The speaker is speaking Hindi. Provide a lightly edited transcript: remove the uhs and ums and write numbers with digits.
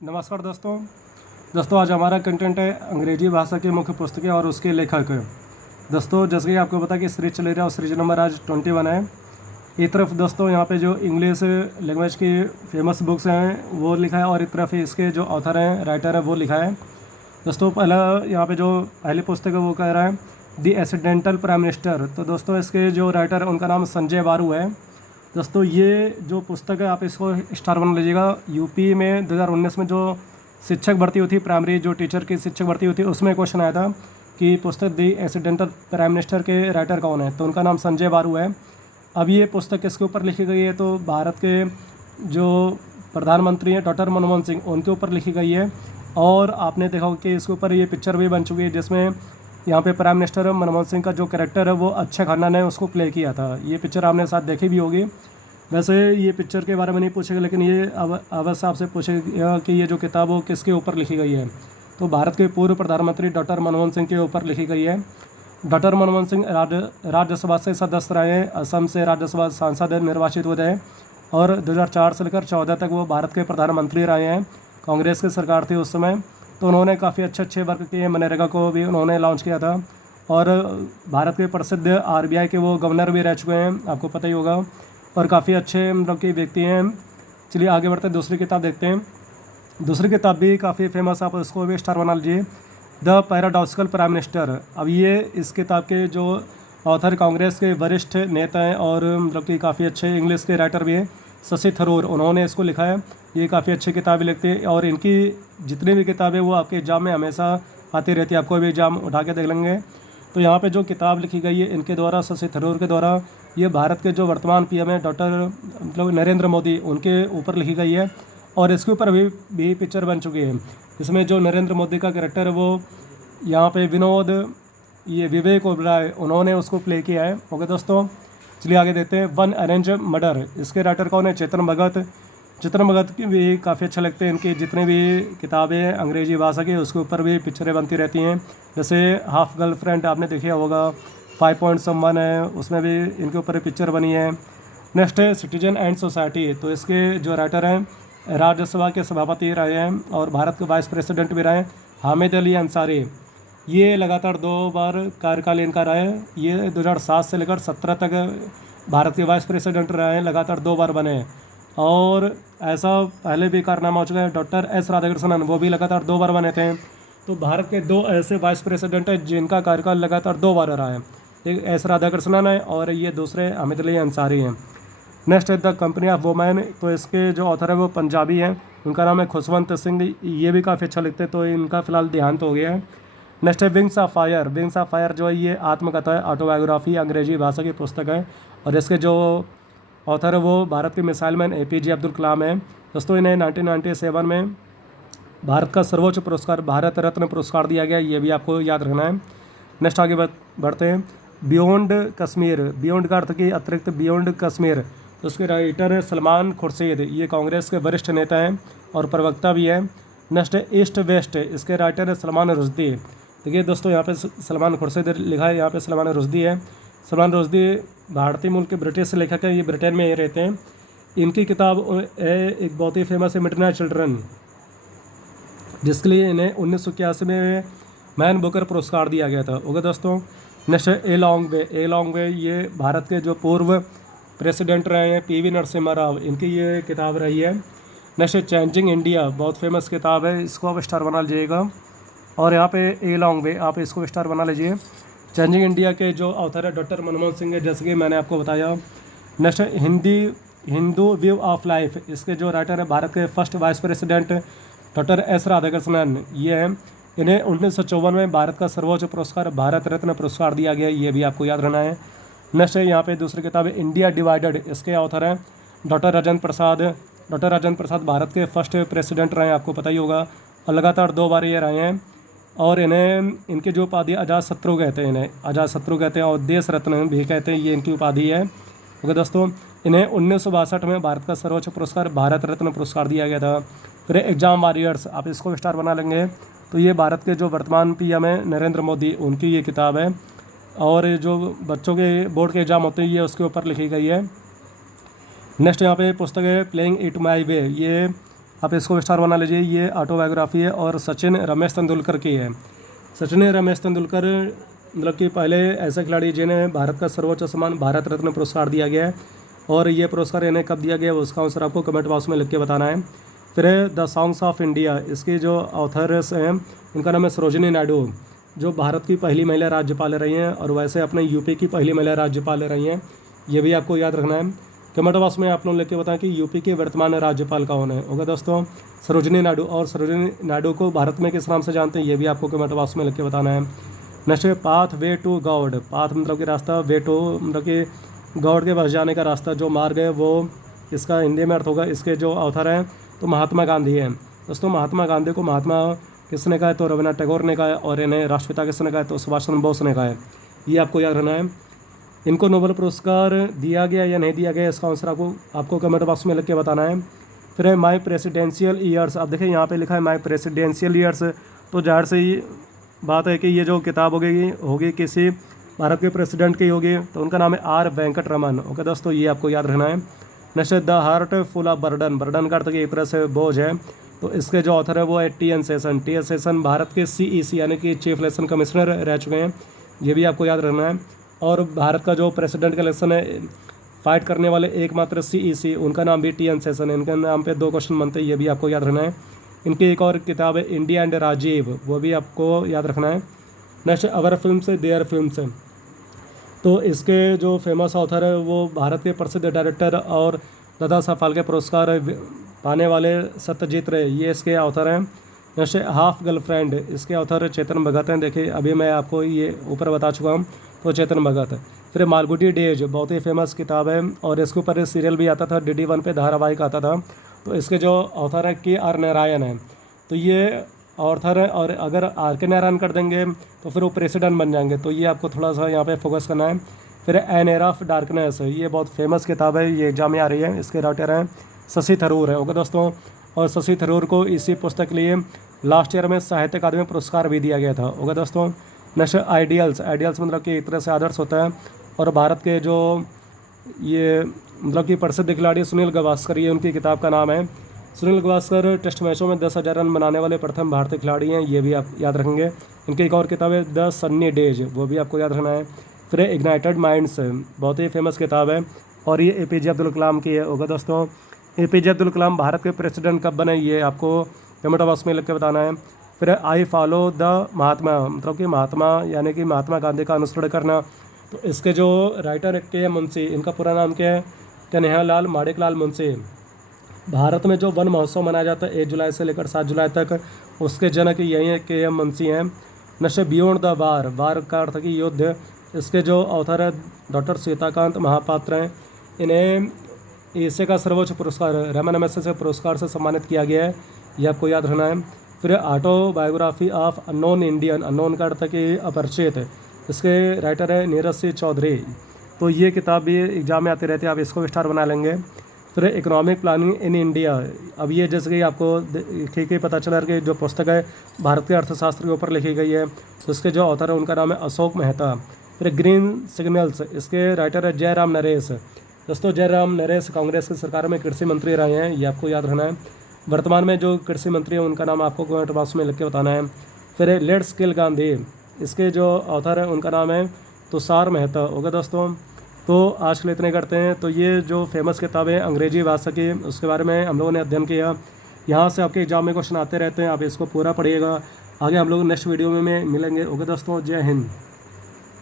नमस्कार दोस्तों आज हमारा कंटेंट है अंग्रेजी भाषा की मुख्य पुस्तकें और उसके लेखक। दोस्तों जैसे कि आपको पता कि सीरीज चल रहा है और सीरीज नंबर आज 21 है। एक तरफ दोस्तों यहाँ पे जो इंग्लिश लैंग्वेज की फेमस बुक्स हैं वो लिखा है और एक तरफ इसके जो ऑथर हैं राइटर हैं वो लिखा है। दोस्तों पहला यहाँ पे जो पहली पुस्तक है वो कह रहा है दी एक्सीडेंटल प्राइम मिनिस्टर। तो दोस्तों इसके जो राइटर उनका नाम संजय बारू है। दोस्तों ये जो पुस्तक है आप इसको स्टार बना लीजिएगा। यूपी में 2019 में जो शिक्षक भर्ती हुई थी, प्राइमरी जो टीचर की शिक्षक भर्ती हुई थी, उसमें क्वेश्चन आया था कि पुस्तक दी एक्सीडेंटल प्राइम मिनिस्टर के राइटर कौन है, तो उनका नाम संजय बारू है। अब ये पुस्तक किसके ऊपर लिखी गई है, तो भारत के जो प्रधानमंत्री हैं डॉक्टर मनमोहन सिंह उनके ऊपर लिखी गई है। और आपने देखा होगा कि इसके ऊपर ये पिक्चर भी बन चुकी है जिसमें यहाँ पे प्राइम मिनिस्टर मनमोहन सिंह का जो कैरेक्टर है वो अक्षय खन्ना ने उसको प्ले किया था। ये पिक्चर आपने साथ देखी भी होगी। वैसे ये पिक्चर के बारे में नहीं पूछेगा, लेकिन ये अवश्य आपसे पूछेगा कि ये जो किताब वो किसके ऊपर लिखी गई है, तो भारत के पूर्व प्रधानमंत्री डॉक्टर मनमोहन सिंह के ऊपर लिखी गई है। डॉक्टर मनमोहन सिंह राज्यसभा से सदस्य रहे हैं, असम से राज्यसभा सांसद निर्वाचित हुए थे और 2004 से लेकर 2014 तक वो भारत के प्रधानमंत्री रहे हैं। कांग्रेस की सरकार थी उस समय, तो उन्होंने काफ़ी अच्छे वर्क किए। मनरेगा को भी उन्होंने लॉन्च किया था और भारत के प्रसिद्ध RBI के वो गवर्नर भी रह चुके हैं, आपको पता ही होगा, और काफ़ी अच्छे मतलब के व्यक्ति हैं। चलिए आगे बढ़ते हैं, दूसरी किताब देखते हैं। दूसरी किताब भी काफ़ी फेमस, आप इसको भी स्टार बना लीजिए, द पैराडॉक्सिकल प्राइम मिनिस्टर। अब ये इस किताब के जो ऑथर कांग्रेस के वरिष्ठ नेता हैं और मतलब कि काफ़ी अच्छे इंग्लिश के राइटर भी हैं, शशि थरूर, उन्होंने इसको लिखा है। ये काफ़ी अच्छी किताबें लिखते हैं और इनकी जितनी भी किताबें वो आपके एग्जाम में हमेशा आती रहती है, आपको भी एग्जाम उठा के देख लेंगे। तो यहाँ पे जो किताब लिखी गई है इनके द्वारा, शशि थरूर के द्वारा, ये भारत के जो वर्तमान PM हैं डॉक्टर मतलब नरेंद्र मोदी, उनके ऊपर लिखी गई है और इसके ऊपर भी पिक्चर बन चुकी है। इसमें जो नरेंद्र मोदी का कैरेक्टर है वो यहाँ पे विवेक ओबराय उन्होंने उसको प्ले किया है। ओके दोस्तों, चलिए आगे देखते हैं। वन अरेंज मर्डर, इसके राइटर कौन है? चेतन भगत की भी काफ़ी अच्छा लगते हैं। इनकी जितने भी किताबें हैं अंग्रेजी भाषा की उसके ऊपर भी पिक्चरें बनती रहती हैं। जैसे हाफ गर्लफ्रेंड आपने देखा होगा, 5 पॉइंट समवन है, उसमें भी इनके ऊपर पिक्चर बनी है। नेक्स्ट है सिटीजन एंड सोसाइटी, तो इसके जो राइटर हैं राज्यसभा के सभापति रहे हैं और भारत के वाइस प्रेसिडेंट भी रहे हैं, हामिद अली अंसारी। ये लगातार 2 बार कार्यकाल इनका रहा है। ये 2007 से लेकर 17 तक भारत के वाइस प्रेसिडेंट रहे हैं, लगातार 2 बार बने। और ऐसा पहले भी कारनामा हो चुका है, डॉक्टर S राधाकृष्णन, वो भी लगातार 2 बार बने थे। तो भारत के 2 ऐसे वाइस प्रेसिडेंट हैं जिनका कार्यकाल लगातार 2 बार रहा है, एक S राधाकृष्णन है और ये दूसरे हामिद अली अंसारी हैं। नेक्स्ट है द कंपनी ऑफ वुमेन, तो इसके जो ऑथर है वो पंजाबी हैं, उनका नाम है खुशवंत सिंह। ये भी काफ़ी अच्छा लिखते हैं, तो इनका फ़िलहाल देहांत हो गया है। नेक्स्ट है विंग्स ऑफ फायर जो है ये आत्मकथा है, ऑटोबायोग्राफी, अंग्रेजी भाषा की पुस्तक है और इसके जो ऑथर है वो भारत के missile man APJ Abdul Kalam है। दोस्तों इन्हें 1997 में भारत का सर्वोच्च पुरस्कार भारत रत्न पुरस्कार दिया गया, ये भी आपको याद रखना है। नेक्स्ट आगे बढ़ते हैं। बियॉन्ड कश्मीर, बियॉन्ड का अर्थ की अतिरिक्त, बियॉन्ड कश्मीर, तो उसके राइटर है सलमान खुर्शीद, ये कांग्रेस के वरिष्ठ नेता हैं और प्रवक्ता भी है। नेक्स्ट है ईस्ट वेस्ट, इसके राइटर है सलमान रुश्दी। देखिए दोस्तों यहाँ पे सलमान खुर्शीद लिखा है, यहाँ पे सलमान रुश्दी है। सलमान रुश्दी भारतीय मूल के ब्रिटिश लेखक है, ये ब्रिटेन में ही रहते हैं। इनकी किताब एक बहुत ही फेमस है मिडनाइट चिल्ड्रन, जिसके लिए इन्हें 1981 में मैन बुकर पुरस्कार दिया गया था। ओके दोस्तों, नेक्स्ट है ए लॉन्ग वे, ये भारत के जो पूर्व प्रेसिडेंट रहे हैं PV नरसिम्हा राव, इनकी ये किताब रही है। नेक्स्ट है चेंजिंग इंडिया, बहुत फेमस किताब है, इसको आप स्टार बना लीजिएगा। और यहाँ पे ए लॉन्ग वे, आप इसको स्टार बना लीजिए। चेंजिंग इंडिया के जो ऑथर है डॉक्टर मनमोहन सिंह है, जैसे कि मैंने आपको बताया। नेक्स्ट है हिंदू व्यू ऑफ लाइफ, इसके जो राइटर है भारत के first vice president doctor S Radhakrishnan, ये हैं। इन्हें 1954 में भारत का सर्वोच्च पुरस्कार भारत रत्न पुरस्कार दिया गया, ये भी आपको याद रहना है। नेक्स्ट है यहाँ पे दूसरी किताब है इंडिया डिवाइडेड, इसके ऑथर हैं डॉक्टर राजेंद्र प्रसाद भारत के फर्स्ट प्रेसिडेंट रहे हैं, आपको पता ही होगा, और लगातार 2 बार ये रहे हैं। और इन्हें इनकी जो उपाधि अजात शत्रु कहते हैं, इन्हें अजात शत्रु कहते हैं और देश रत्न भी कहते हैं, ये इनकी उपाधि है। ओके दोस्तों, इन्हें 1962 में भारत का सर्वोच्च पुरस्कार भारत रत्न पुरस्कार दिया गया था। फिर एग्जाम वॉरियर्स, आप इसको स्टार बना लेंगे, तो ये भारत के जो वर्तमान PM है नरेंद्र मोदी, उनकी ये किताब है और जो बच्चों के बोर्ड के एग्ज़ाम होते हैं ये उसके ऊपर लिखी गई है। नेक्स्ट यहाँ पे पुस्तक है प्लेइंग इट माई वे, ये आप इसको स्टार बना लीजिए। ये ऑटोबायोग्राफी है और सचिन रमेश तेंदुलकर की है। सचिन रमेश तेंदुलकर मतलब कि पहले ऐसे खिलाड़ी जिन्हें भारत का सर्वोच्च सम्मान भारत रत्न पुरस्कार दिया गया है, और ये पुरस्कार इन्हें कब दिया गया है उसका आंसर आपको कमेंट बॉक्स में लिख के बताना है। फिर द सॉन्ग्स ऑफ इंडिया, इसके जो ऑथर्स हैं उनका नाम है सरोजिनी नायडू, जो भारत की पहली महिला राज्यपाल रही हैं और वैसे अपने यूपी की पहली महिला राज्यपाल रही हैं। ये भी आपको याद रखना है। कमेंट बॉक्स में आप लोग लिख के बताएं कि यूपी के वर्तमान राज्यपाल कौन है। ओके दोस्तों, सरोजिनी नायडू। और सरोजिनी नायडू को भारत में किस नाम से जानते हैं ये भी आपको कमेंट बॉक्स में लिख के बताना है। नेक्स्ट है path way to God. Path मतलब कि रास्ता, वे टू मतलब कि गॉड के पास जाने का रास्ता, जो मार्ग है वो इसका हिंदी में अर्थ होगा। इसके जो ऑथर हैं तो महात्मा गांधी हैं। दोस्तों महात्मा गांधी को महात्मा किसने कहा है तो रविन्द्रनाथ टैगोर ने कहा है, और इन्हें राष्ट्रपिता किसने कहा है तो सुभाष चंद्र बोस ने कहा है। ये आपको याद रहना है। इनको नोबेल पुरस्कार दिया गया या नहीं दिया गया इसका आंसर आपको कमेंट बॉक्स में लिख के बताना है। फिर है माई प्रेसिडेंशियल ईयर्स। अब देखिए यहाँ पे लिखा है माई प्रेसिडेंशियल ईयर्स, तो जाहिर से ही बात है कि ये जो किताब होगी किसी भारत के प्रेसिडेंट की होगी, तो उनका नाम है आर वेंकट रमन। ओके दोस्तों, ये आपको याद रहना है। Next the heart full of burden. Burden का अर्थ एक तरह से बोझ है, तो इसके जो ऑथर है वो है टी.एन. शेषन। टी.एन. शेषन भारत के CEC यानी कि चीफ इलेक्शन कमिश्नर रह चुके हैं। ये भी आपको याद रहना है। और भारत का जो प्रेसिडेंट का इलेक्शन है फाइट करने वाले एकमात्र CEC, उनका नाम भी टी.एन. शेषन है। इनके नाम पे 2 क्वेश्चन बनते हैं, ये भी आपको याद रहना है। इनकी एक और किताब है इंडिया एंड राजीव, वो भी आपको याद रखना है। नेक्स्ट अवर फिल्म से देयर फिल्म से, तो इसके जो फेमस ऑथर है वो भारत के प्रसिद्ध डायरेक्टर और दादा साहब फाल्के पुरस्कार पाने वाले सत्यजीत रे, ये इसके ऑथर हैं। नेक्स्ट हाफ गर्लफ्रेंड, इसके ऑथर चेतन भगत हैं। देखिए अभी मैं आपको ये ऊपर बता चुका हूँ, तो चेतन भगत। फिर मालगुडी डेज, बहुत ही फेमस किताब है और इसके ऊपर सीरियल भी आता था, DD1 पे धारावाहिक आता था। तो इसके जो ऑथर है KR नारायण है, तो ये ऑथर है। और अगर RK नारायण कर देंगे तो फिर वो प्रेसिडेंट बन जाएंगे, तो ये आपको थोड़ा सा यहाँ पे फोकस करना है। फिर एन एरा ऑफ डार्कनेस, ये बहुत फेमस किताब है, ये एग्जाम में आ रही है। इसके राइटर हैं शशि थरूर है। ओके दोस्तों, और शशि थरूर को इसी पुस्तक के लिए लास्ट ईयर में साहित्य अकादमी पुरस्कार भी दिया गया था। ओके दोस्तों, नेक्स्ट आइडियल्स। आइडियल्स मतलब कि एक तरह से आदर्श होता है, और भारत के जो ये मतलब कि प्रसिद्ध खिलाड़ी सुनील गावस्कर, ये उनकी किताब का नाम है। सुनील गावस्कर टेस्ट मैचों में 10,000 रन बनाने वाले प्रथम भारतीय खिलाड़ी हैं, ये भी आप याद रखेंगे। इनकी एक और किताब है द सन्नी डेज, वो भी आपको याद रखना है। फिर इग्नाइटेड माइंड्स, बहुत ही फेमस किताब है और ये APJ अब्दुल कलाम की है। होगा दोस्तों, APJ अब्दुल कलाम भारत के प्रेसिडेंट कब बने ये आपको कमेंट बॉक्स में लिख के बताना है। फिर आई फॉलो द महात्मा, मतलब कि महात्मा यानी कि महात्मा गांधी का अनुसरण करना। तो इसके जो राइटर के मुंशी, इनका पूरा नाम क्या है, कन्हैयालाल माणिकलाल मुंशी। भारत में जो वन महोत्सव मनाया जाता है 1 जुलाई से लेकर 7 जुलाई तक, उसके जनक यही है KM मुंशी हैं। नशे बियॉन्ड द वार, वार का अर्थ की युद्ध, इसके जो ऑथर है डॉक्टर सीताकांत महापात्र हैं। इन्हें एशिया का सर्वोच्च पुरस्कार रमन मैग्सेसे पुरस्कार से सम्मानित किया गया है, ये आपको याद रखना है। फिर autobiography of unknown Indian, unknown का अर्थ की अपरिचित, इसके राइटर है नीरज सिंह चौधरी। तो ये किताब भी एग्जाम में आती रहती है, आप इसको स्टार बना लेंगे। फिर इकोनॉमिक प्लानिंग इन इंडिया, अब ये जैसे कि आपको ठीक ही पता चला कि जो पुस्तक है भारत के अर्थशास्त्र के ऊपर लिखी गई है, तो इसके जो ऑथर है उनका नाम है अशोक मेहता। फिर ग्रीन सिग्नल्स, इसके राइटर है जयराम नरेश। दोस्तों जयराम नरेश कांग्रेस की सरकार में कृषि मंत्री रहे हैं, ये आपको याद रखना है। वर्तमान में जो कृषि मंत्री हैं उनका नाम आपको कमेंट बॉक्स में लिख के बताना है। फिर लेट्स किल गांधी, इसके जो ऑथर है उनका नाम है तुषार मेहता। होगा दोस्तों, तो आज के लिए इतने करते हैं। तो ये जो फेमस किताबें अंग्रेजी भाषा की, उसके बारे में हम लोगों ने अध्ययन किया। यहाँ से आपके एग्जाम में क्वेश्चन आते रहते हैं, आप इसको पूरा पढ़िएगा। आगे हम लोग नेक्स्ट वीडियो में मिलेंगे। ओके दोस्तों, जय हिंद।